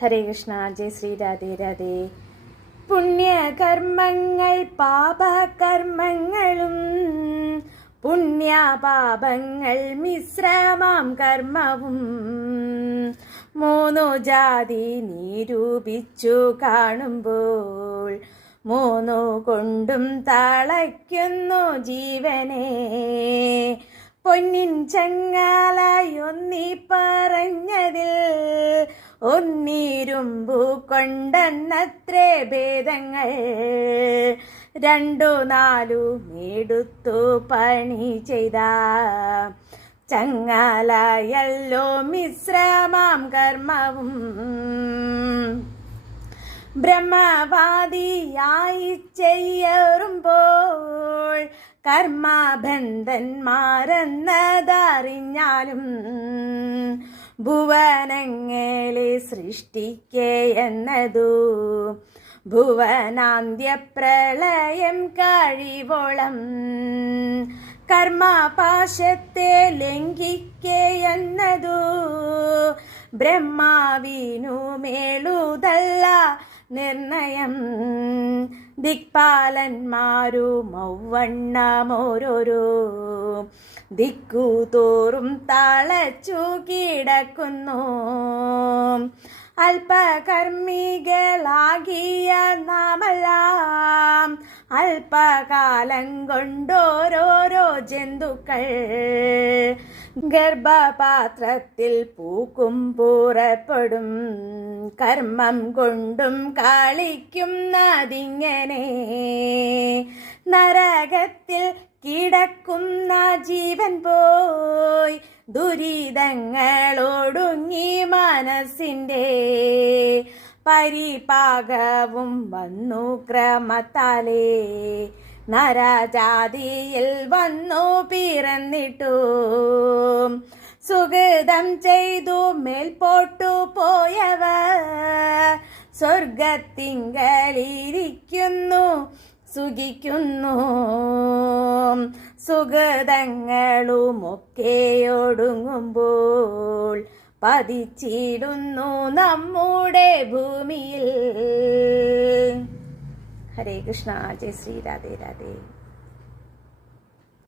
ഹരേ കൃഷ്ണ. ജയ് ശ്രീ രാധേ രാധേ. പുണ്യകർമ്മങ്ങൾ പാപകർമ്മങ്ങളും പുണ്യപാപങ്ങൾ മിശ്രമാം കർമ്മവും മൂന്നു ജാതി നിരൂപിച്ചു കാണുമ്പോൾ മൂന്നു കൊണ്ടും തളയ്ക്കുന്നു ജീവനെ. പൊന്നിൻ ചങ്ങാലയൊന്നി പറഞ്ഞതിൽ ഒന്നിരുമ്പു കൊണ്ടെന്നത്രേ ഭേദങ്ങൾ. രണ്ടു നാലു മേടുത്തു പണി ചെയ്ത ചങ്ങാലയല്ലോ മിശ്രമാം കർമ്മവും. ബ്രഹ്മവാദിയായി ചെയ്യറുമ്പോൾ കർമ്മബന്ധന്മാരെന്നതറിഞ്ഞാലും ഭുവനങ്ങളെ സൃഷ്ടിക്കേ എന്നതു ഭുവനാന്ത്യപ്രളയം കഴിവോളം കർമ്മപാശത്തെ ലംഘിക്കേ എന്നതു ബ്രഹ്മാവിനു മേളുതല്ല നിർണയം. ദിക്പാലന്മാരു മൗവണ്ണമോരോരോ ദിക്കുതോറും തളച്ചു കിടക്കുന്നു. അല്പകർമ്മികളാകിയ നാമെല്ലാം അല്പകാലം കൊണ്ടോരോരോ ജന്തുക്കൾ ഗർഭപാത്രത്തിൽ പൂക്കും പുറപ്പെടും കർമ്മം കൊണ്ടും കളിക്കുന്നതിങ്ങനെ. നരകത്തിൽ കിടക്കുന്ന ജീവൻ പോയി ദുരിതങ്ങളോടുങ്ങി മനസ്സിൻ്റെ പരിപാകവും വന്നു ക്രമത്താലേ നരജാതിയിൽ വന്നു പിറന്നിട്ടു. സുഗതം ചെയ്തു മേൽപോട്ടു പോയവർ സ്വർഗത്തിങ്കലിരിക്കുന്നു സുഖിക്കുന്നു. സുഗതങ്ങളുമൊക്കെ ഒടുങ്ങുമ്പോൾ പതിച്ചിടുന്നു നമ്മുടെ ഭൂമിയിൽ. ഹരേ കൃഷ്ണ. ജയ് ശ്രീ രാധേ രാധേ.